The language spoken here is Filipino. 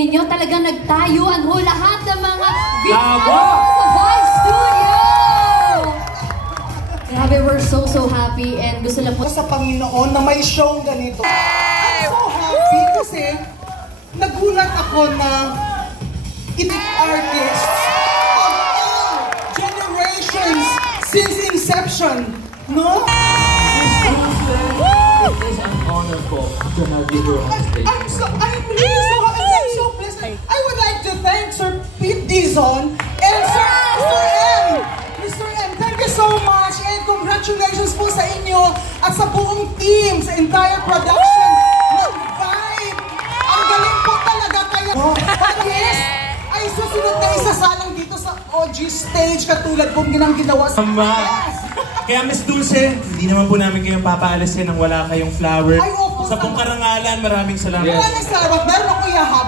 ninyo, talagang nagtayuan ho lahat ng mga viewers sa Vibe Studio! Grabe, we're so happy and gusto lang po sa Panginoon na may show ganito. I'm so happy kasi nagulat ako na artists of all generations since inception, no? It is an honor to have you here on stage. I'm so blessed. I would like to thank Sir Pete Dizon and Sir M. Mr. M, thank you so much and congratulations po sa inyo at sa buong team, sa entire production ng Vibe. Ang galing po talaga kayo. Yes, ay susunod na isasalang dito sa OG stage katulad pong ginawa sa Kaya Miss Dulce, hindi naman po namin kayong papaalisin nang wala kayong flower. Ay, opo, sa pong karangalan, maraming salamat. Maraming salamat. Meron ako ihahap.